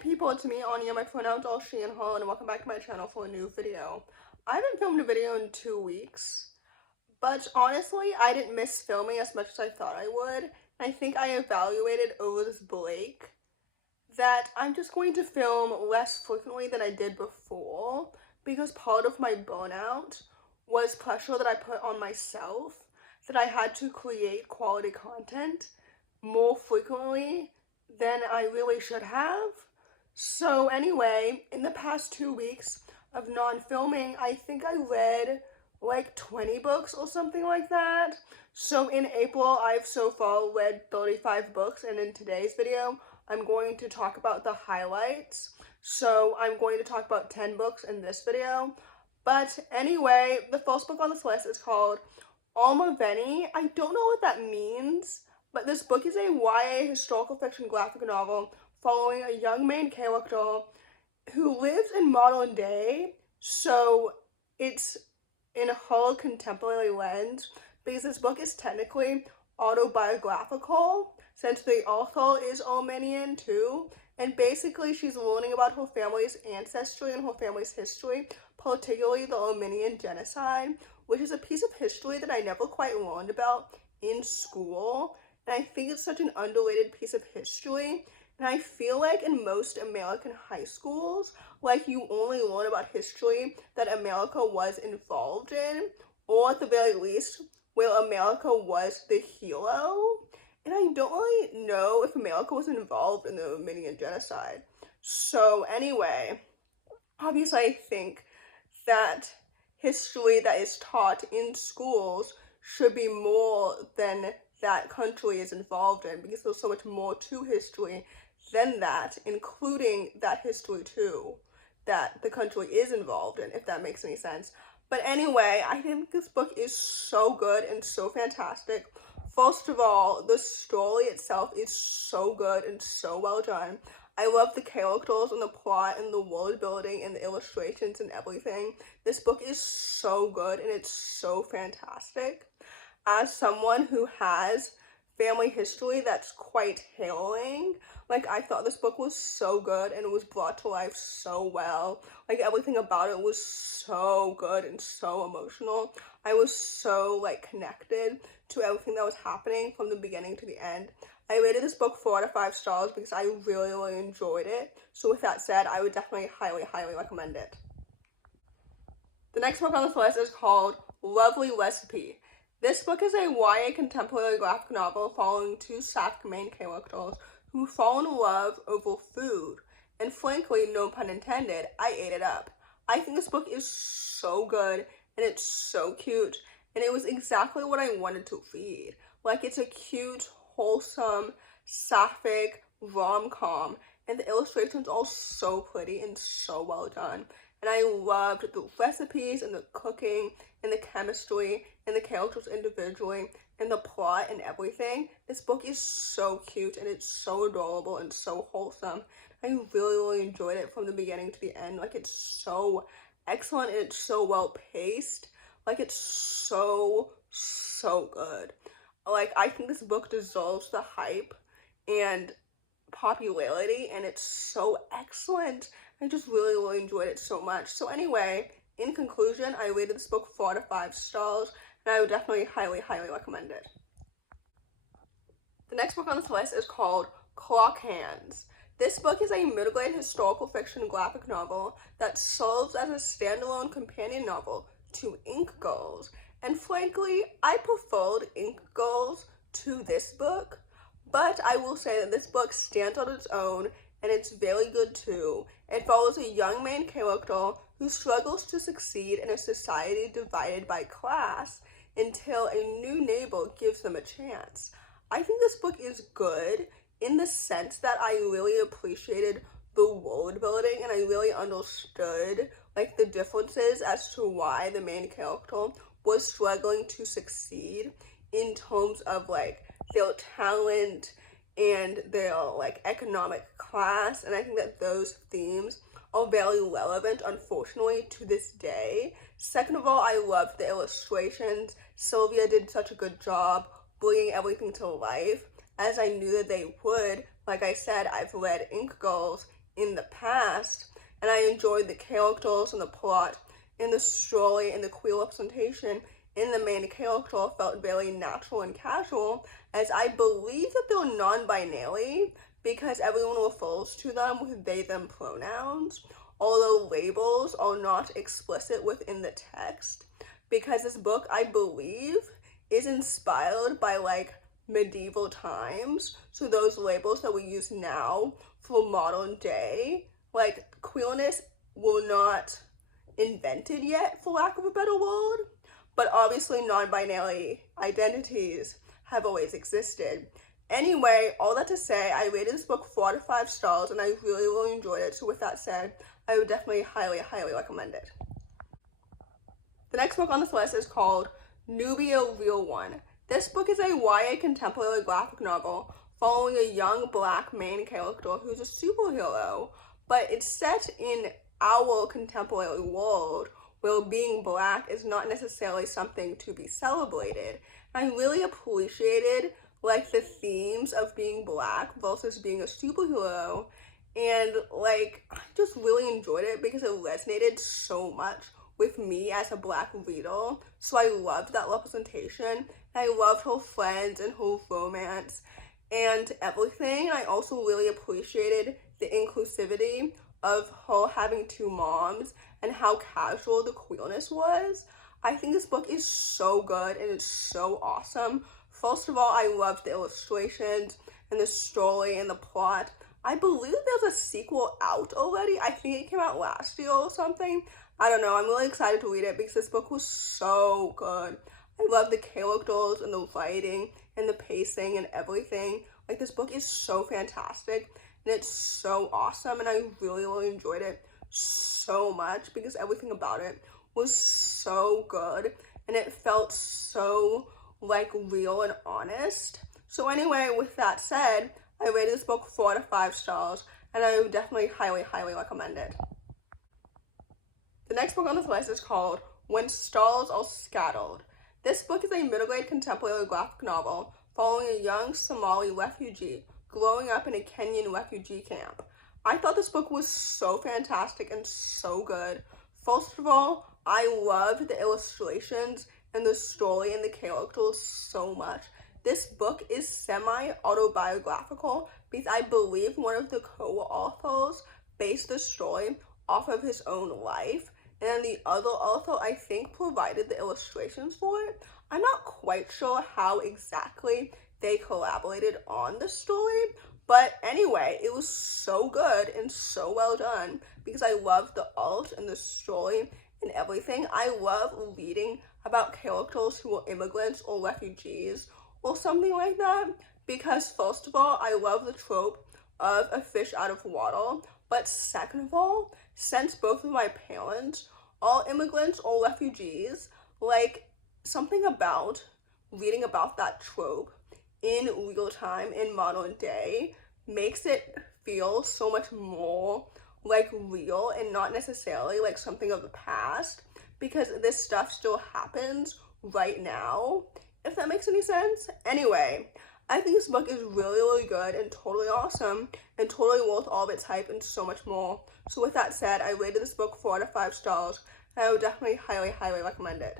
people, it's me, Anja, my pronouns all she and her, and welcome back to my channel for a new video. I haven't filmed a video in 2 weeks, but honestly, I didn't miss filming as much as I thought I would. I think I evaluated over this break that I'm just going to film less frequently than I did before, because part of my burnout was pressure that I put on myself, that I had to create quality content more frequently than I really should have. So anyway, in the past 2 weeks of non-filming, I think I read like 20 books or something like that. So in April, I've so far read 35 books, and in today's video, I'm going to talk about the highlights. So I'm going to talk about 10 books in this video. But anyway, the first book on this list is called Armaveni. I don't know what that means, but this book is a YA historical fiction graphic novel following a young main character who lives in modern day, so it's in her contemporary lens, because this book is technically autobiographical, since the author is Armenian too, and basically she's learning about her family's ancestry and her family's history, particularly the Armenian genocide, which is a piece of history that I never quite learned about in school, and I think it's such an underrated piece of history. And I feel like in most American high schools, like, you only learn about history that America was involved in, or at the very least, where America was the hero. And I don't really know if America was involved in the Armenian genocide. So anyway, obviously I think that history that is taught in schools should be more than that country is involved in, because there's so much more to history than that, including that history too, that the country is involved in, if that makes any sense. But anyway, I think this book is so good and so fantastic. First of all, the story itself is so good and so well done. I love the characters and the plot and the world building and the illustrations and everything. This book is so good and it's so fantastic. As someone who has family history that's quite harrowing, like, I thought this book was so good and it was brought to life so well. Like, everything about it was so good and so emotional. I was so, like, connected to everything that was happening from the beginning to the end. I rated this book 4 out of 5 stars because I really, really enjoyed it. So with that said, I would definitely highly, highly recommend it. The next book on this list is called Lovely Recipe. This book is a YA contemporary graphic novel following two sapphic main characters who fall in love over food. And frankly, no pun intended, I ate it up. I think this book is so good and it's so cute, and it was exactly what I wanted to read. Like, it's a cute, wholesome, sapphic rom-com, and the illustrations are so pretty and so well done. And I loved the recipes and the cooking and the chemistry and the characters individually and the plot and everything. This book is so cute and it's so adorable and so wholesome. I really, really enjoyed it from the beginning to the end. Like, it's so excellent and it's so well paced. Like, it's so, so good. Like, I think this book deserves the hype and popularity, and it's so excellent. I just really, really enjoyed it so much. So anyway, in conclusion, I rated this book 4 out of 5 stars, and I would definitely highly, highly recommend it. The next book on this list is called Clock Hands. This book is a middle-grade historical fiction graphic novel that serves as a standalone companion novel to Ink Girls. And frankly, I preferred Ink Girls to this book, but I will say that this book stands on its own, and it's very good too. It follows a young main character who struggles to succeed in a society divided by class until a new neighbor gives them a chance. I think this book is good in the sense that I really appreciated the world building, and I really understood, like, the differences as to why the main character was struggling to succeed in terms of, like, their talent and their, like, economic class. And I think that those themes are very relevant, unfortunately, to this day. Second of all, I loved the illustrations. Sylvia did such a good job bringing everything to life, as I knew that they would. Like I said, I've read Ink Girls in the past, and I enjoyed the characters and the plot and the story and the queer representation in the main character felt very natural and casual, as I believe that they're non-binary because everyone refers to them with they them pronouns, although labels are not explicit within the text, because this book, I believe, is inspired by like medieval times, so those labels that we use now for modern day, like queerness were not invented yet, for lack of a better word, but obviously non-binary identities have always existed. Anyway, all that to say, I rated this book 4 out of 5 stars, and I really, really enjoyed it. So with that said, I would definitely highly, highly recommend it. The next book on this list is called Nubia Real One. This book is a YA contemporary graphic novel following a young black main character who's a superhero, but it's set in our contemporary world where being black is not necessarily something to be celebrated. I really appreciated like the themes of being black versus being a superhero, and like I just really enjoyed it because it resonated so much with me as a black reader. So I loved that representation. I loved her friends and her romance and everything. And I also really appreciated the inclusivity of her having 2 moms and how casual the queerness was. I think this book is so good and it's so awesome. First of all, I loved the illustrations and the story and the plot. I believe there's a sequel out already. I think it came out last year or something. I don't know. I'm really excited to read it because this book was so good. I love the characters and the writing and the pacing and everything. Like, this book is so fantastic and it's so awesome, and I really, really enjoyed it so much because everything about it was so good and it felt so like real and honest. So anyway, with that said, I rated this book 4 out of 5 stars, and I would definitely highly, highly recommend it. The next book on this list is called When Stars Are Scattered. This book is a middle-grade contemporary graphic novel following a young Somali refugee growing up in a Kenyan refugee camp. I thought this book was so fantastic and so good. First of all, I loved the illustrations and the story and the characters so much. This book is semi-autobiographical because I believe one of the co-authors based the story off of his own life, and then the other author, I think, provided the illustrations for it. I'm not quite sure how exactly they collaborated on the story, but anyway, it was so good and so well done because I loved the art and the story and everything. I love reading about characters who are immigrants or refugees or something like that because, first of all, I love the trope of a fish out of water, but second of all, since both of my parents are immigrants or refugees, like, something about reading about that trope in real time in modern day makes it feel so much more like real and not necessarily like something of the past, because this stuff still happens right now, if that makes any sense. Anyway, I think this book is really, really good and totally awesome and totally worth all of its hype and so much more. So with that said, I rated this book 4 out of 5 stars, and I would definitely highly, highly recommend it.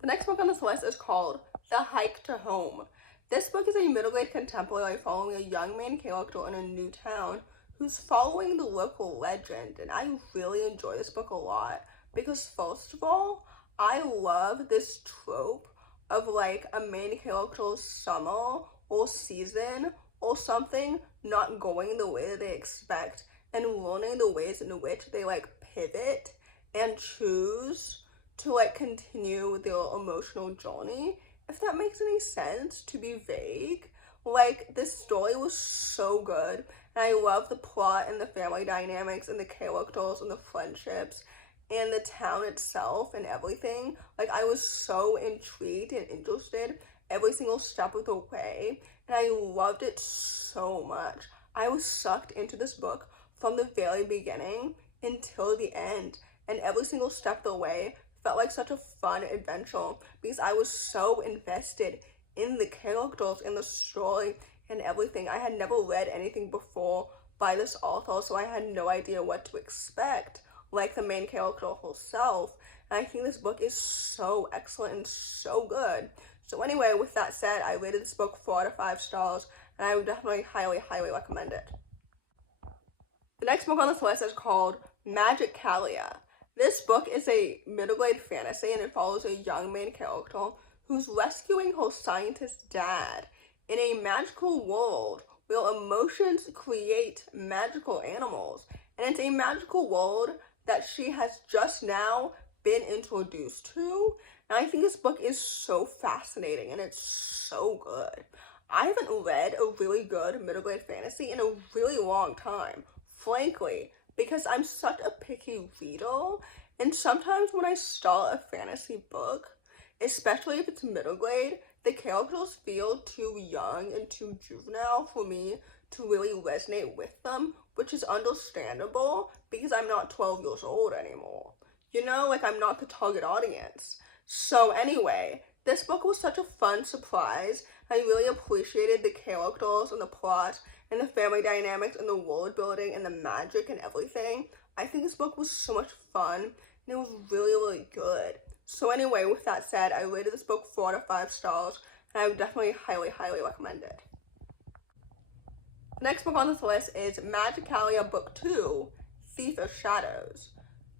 The next book on this list is called The Hike to Home. This book is a middle-grade contemporary following a young main character in a new town who's following the local legend, and I really enjoy this book a lot because, first of all, I love this trope of like a main character's summer or season or something not going the way that they expect and learning the ways in which they like pivot and choose to like continue their emotional journey, if that makes any sense, to be vague. Like, this story was so good, and I love the plot and the family dynamics and the characters and the friendships and the town itself and everything. Like, I was so intrigued and interested every single step of the way, and I loved it so much. I was sucked into this book from the very beginning until the end, and every single step of the way felt like such a fun adventure because I was so invested in the characters, in the story, and everything. I had never read anything before by this author, so I had no idea what to expect, like the main character herself. And I think this book is so excellent and so good. So anyway, with that said, I rated this book 4 out of 5 stars, and I would definitely highly, highly recommend it. The next book on this list is called Magicalia. This book is a middle-grade fantasy, and it follows a young main character who's rescuing her scientist dad in a magical world where emotions create magical animals. And it's a magical world that she has just now been introduced to. And I think this book is so fascinating and it's so good. I haven't read a really good middle grade fantasy in a really long time, frankly, because I'm such a picky reader, and sometimes when I start a fantasy book, especially if it's middle grade, the characters feel too young and too juvenile for me to really resonate with them, which is understandable because I'm not 12 years old anymore. You know, like I'm not the target audience. So anyway, this book was such a fun surprise. I really appreciated the characters and the plot and the family dynamics and the world building and the magic and everything. I think this book was so much fun and it was really, really good. So anyway, with that said, I rated this book 4 out of 5 stars, and I would definitely highly, highly recommend it. The next book on this list is Magicalia Book 2, Thief of Shadows.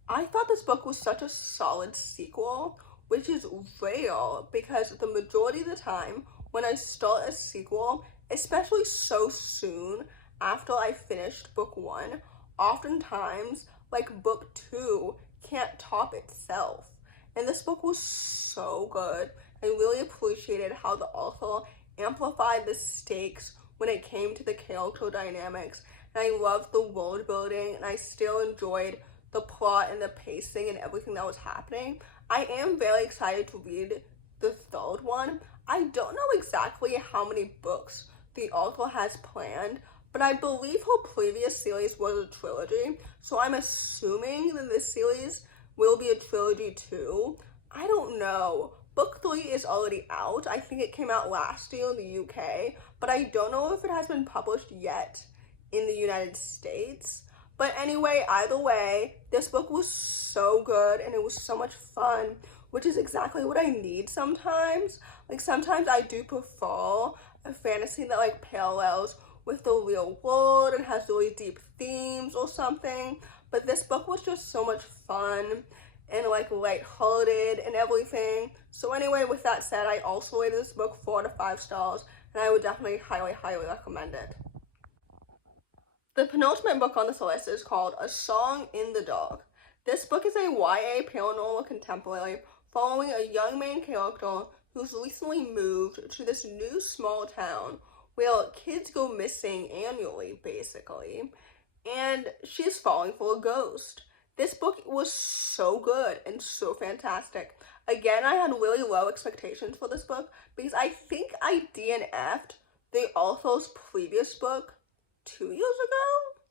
I thought this book was such a solid sequel, which is rare because the majority of the time when I start a sequel, especially so soon after I finished book 1, oftentimes like book 2 can't top itself. And this book was so good. I really appreciated how the author amplified the stakes when it came to the character dynamics. And I loved the world building, and I still enjoyed the plot and the pacing and everything that was happening. I am very excited to read the third one. I don't know exactly how many books the author has planned, but I believe her previous series was a trilogy, so I'm assuming that this series will be a trilogy too. I don't know. Book 3 is already out. I think it came out last year in the UK, but I don't know if it has been published yet in the United States. But anyway, either way, this book was so good and it was so much fun, which is exactly what I need sometimes. Like sometimes I do prefer a fantasy that like parallels with the real world and has really deep themes or something. But this book was just so much fun and like lighthearted and everything. So anyway, with that said, I also rated this book 4 out of 5 stars, and I would definitely highly, highly recommend it. The penultimate book on this list is called A Song in the Dark. This book is a YA paranormal contemporary following a young main character who's recently moved to this new small town where kids go missing annually, basically, and she's falling for a ghost. This book was so good and so fantastic. Again, I had really low expectations for this book because I think I DNF'd the author's previous book 2 years ago?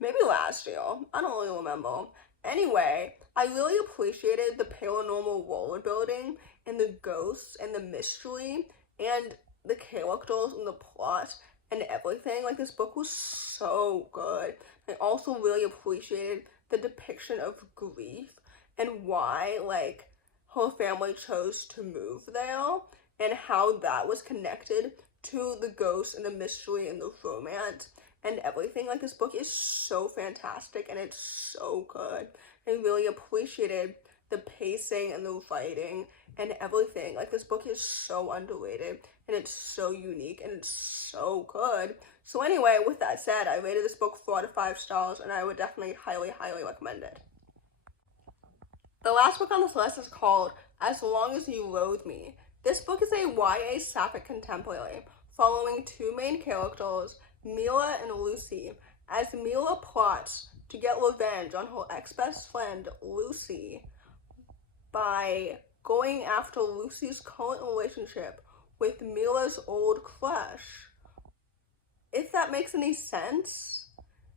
Maybe last year. I don't really remember. Anyway, I really appreciated the paranormal world building and the ghosts and the mystery and the characters and the plot and everything. Like, this book was so good. I also really appreciated the depiction of grief and why, like, her family chose to move there and how that was connected to the ghosts and the mystery and the romance and everything. Like, this book is so fantastic and it's so good. I really appreciated the pacing and the writing and everything. Like, this book is so underrated and it's so unique and it's so good. So anyway, with that said, I rated this book 4 out of 5 stars, and I would definitely highly, highly recommend it. The last book on this list is called As Long as You Loathe Me. This book is a YA sapphic contemporary following two main characters, Myra and Lucy, as Myra plots to get revenge on her ex-best friend, Lucy, by going after Lucy's current relationship with Myra's old crush. If that makes any sense,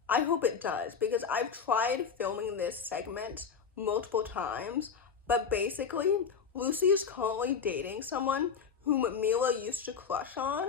I hope it does, because I've tried filming this segment multiple times, but basically, Lucy is currently dating someone whom Myra used to crush on,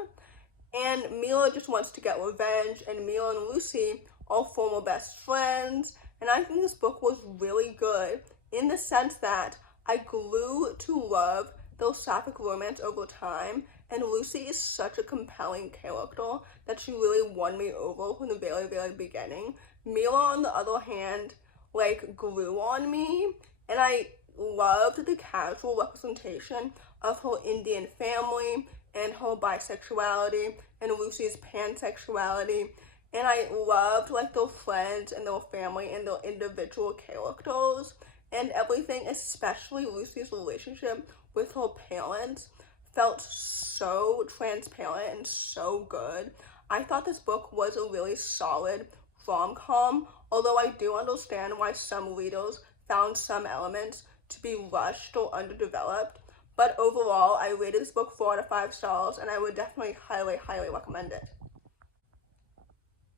and Myra just wants to get revenge, and Myra and Lucy all former best friends, and I think this book was really good in the sense that I grew to love the sapphic romance over time, and Lucy is such a compelling character that she really won me over from the very, very beginning. Myra, on the other hand, like, grew on me, and I loved the casual representation of her Indian family and her bisexuality and Lucy's pansexuality, and I loved, like, their friends and their family and their individual characters and everything, especially Lucy's relationship with her parents felt so transparent and so good. I thought this book was a really solid rom-com, although I do understand why some readers found some elements to be rushed or underdeveloped. But overall, I rated this book 4 out of 5 stars, and I would definitely highly, highly recommend it.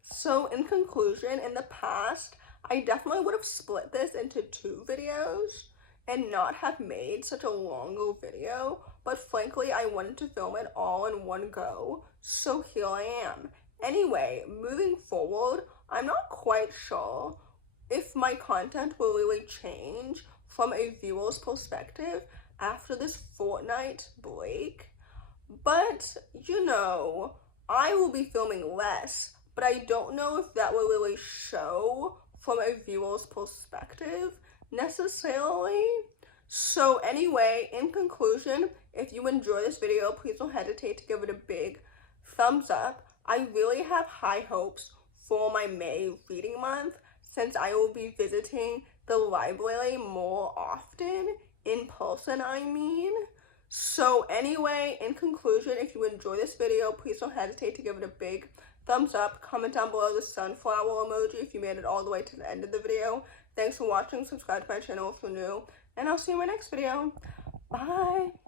So in conclusion, in the past, I definitely would have split this into 2 videos and not have made such a longer video, but frankly, I wanted to film it all in one go, so here I am. Anyway, moving forward, I'm not quite sure if my content will really change from a viewer's perspective after this fortnight break, but you know, I will be filming less, but I don't know if that will really show from a viewer's perspective necessarily. So anyway, in conclusion, if you enjoy this video, please don't hesitate to give it a big thumbs up. I really have high hopes for my May reading month, since I will be visiting the library more often, in person I mean. So anyway, in conclusion, if you enjoy this video, please don't hesitate to give it a big thumbs up. Comment down below the sunflower emoji if you made it all the way to the end of the video. Thanks for watching. Subscribe to my channel if you're new, and I'll see you in my next video. Bye!